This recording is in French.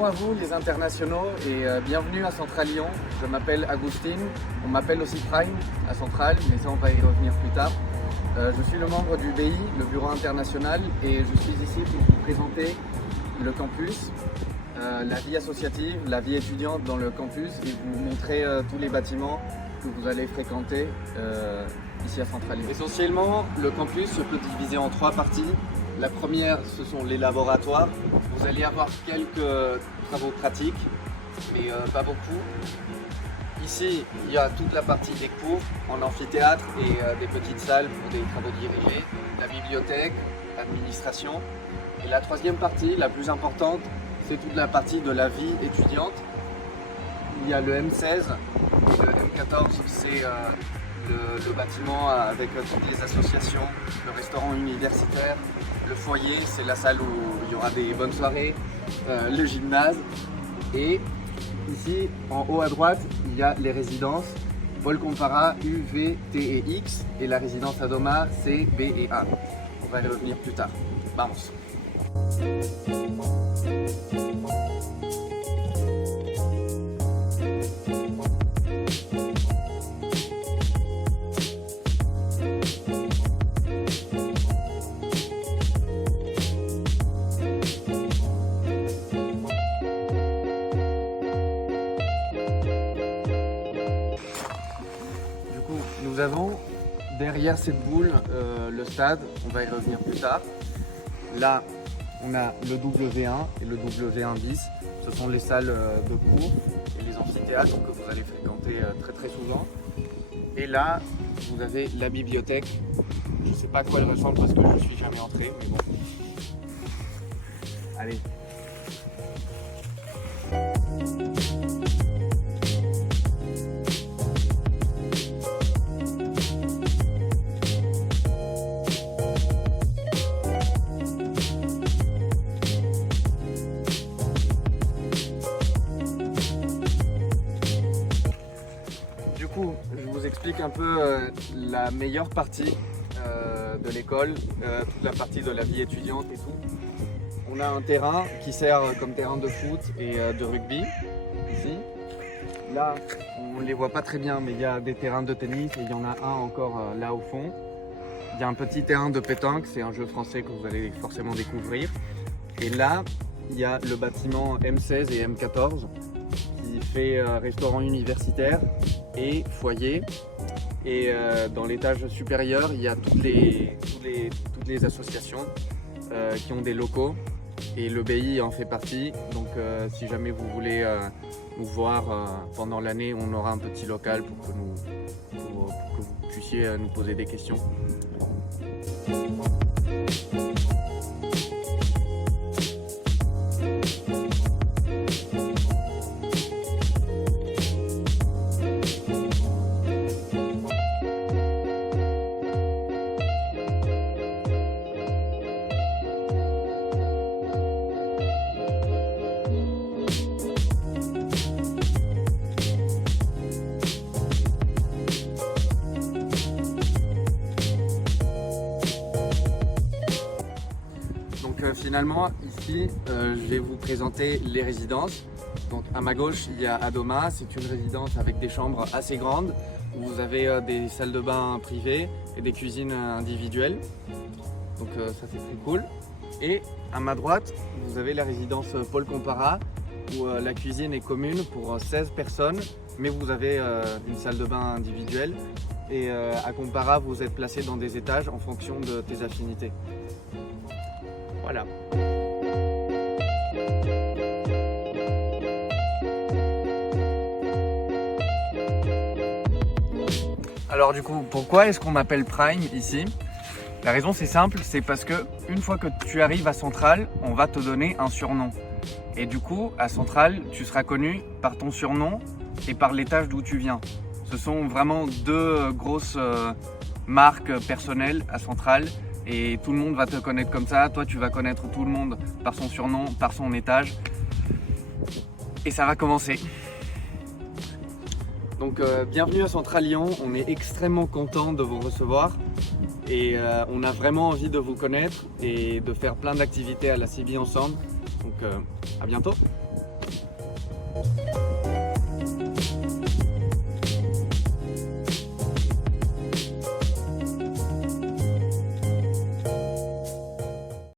bonjour à vous les internationaux et bienvenue à Centrale Lyon. Je m'appelle Agustine, on m'appelle aussi Prime à Centrale, mais ça on va y revenir plus tard. Je suis le membre du BI, le Bureau International, et je suis ici pour vous présenter le campus, la vie associative, la vie étudiante dans le campus et vous montrer tous les bâtiments que vous allez fréquenter ici à Centrale Lyon. Essentiellement, le campus se peut diviser en trois parties. La première, ce sont les laboratoires. Vous allez avoir quelques travaux pratiques, mais pas beaucoup. Ici, il y a toute la partie des cours en amphithéâtre et des petites salles pour des travaux dirigés, la bibliothèque, l'administration. Et la troisième partie, la plus importante, c'est toute la partie de la vie étudiante. Il y a le M16 et le M14, c'est le bâtiment avec toutes les associations, le restaurant universitaire. Le foyer, c'est la salle où il y aura des bonnes soirées, le gymnase. Et ici, en haut à droite, il y a les résidences Paul Compara, U, V, T et X. Et la résidence Adoma, C, B et A. On va y revenir plus tard. Vamos. Nous avons derrière cette boule le stade, on va y revenir plus tard. Là, on a le W1 et le W1 bis. Ce sont les salles de cours et les amphithéâtres que vous allez fréquenter très souvent. Et là, vous avez la bibliothèque. Je ne sais pas à quoi elle ressemble parce que je ne suis jamais entré, mais bon. Allez. Je vous explique un peu la meilleure partie de l'école, toute la partie de la vie étudiante et tout. On a un terrain qui sert comme terrain de foot et de rugby, ici. Là, on ne les voit pas très bien, mais il y a des terrains de tennis et il y en a un encore là au fond. Il y a un petit terrain de pétanque, c'est un jeu français que vous allez forcément découvrir. Et là, il y a le bâtiment M16 et M14 qui fait restaurant universitaire et foyer. Et dans l'étage supérieur, il y a toutes les associations qui ont des locaux et le BI en fait partie. Donc si jamais vous voulez nous voir pendant l'année, on aura un petit local pour que vous puissiez nous poser des questions. Finalement, ici, je vais vous présenter les résidences. Donc, à ma gauche, il y a Adoma. C'est une résidence avec des chambres assez grandes où vous avez des salles de bain privées et des cuisines individuelles. Donc, ça, c'est très cool. Et à ma droite, vous avez la résidence Paul Compara où la cuisine est commune pour 16 personnes, mais vous avez une salle de bain individuelle. Et à Compara, vous êtes placé dans des étages en fonction de tes affinités. Voilà. Alors du coup, pourquoi est-ce qu'on m'appelle Prime ici? La raison c'est simple, c'est parce que une fois que tu arrives à Centrale, on va te donner un surnom. Et du coup, à Centrale, tu seras connu par ton surnom et par l'étage d'où tu viens. Ce sont vraiment deux grosses marques personnelles à Centrale. Et tout le monde va te connaître comme ça, toi tu vas connaître tout le monde par son surnom, par son étage. Et ça va commencer. Donc bienvenue à Centrale Lyon, on est extrêmement content de vous recevoir. Et on a vraiment envie de vous connaître et de faire plein d'activités à la CIBI ensemble. Donc à bientôt. Ciao.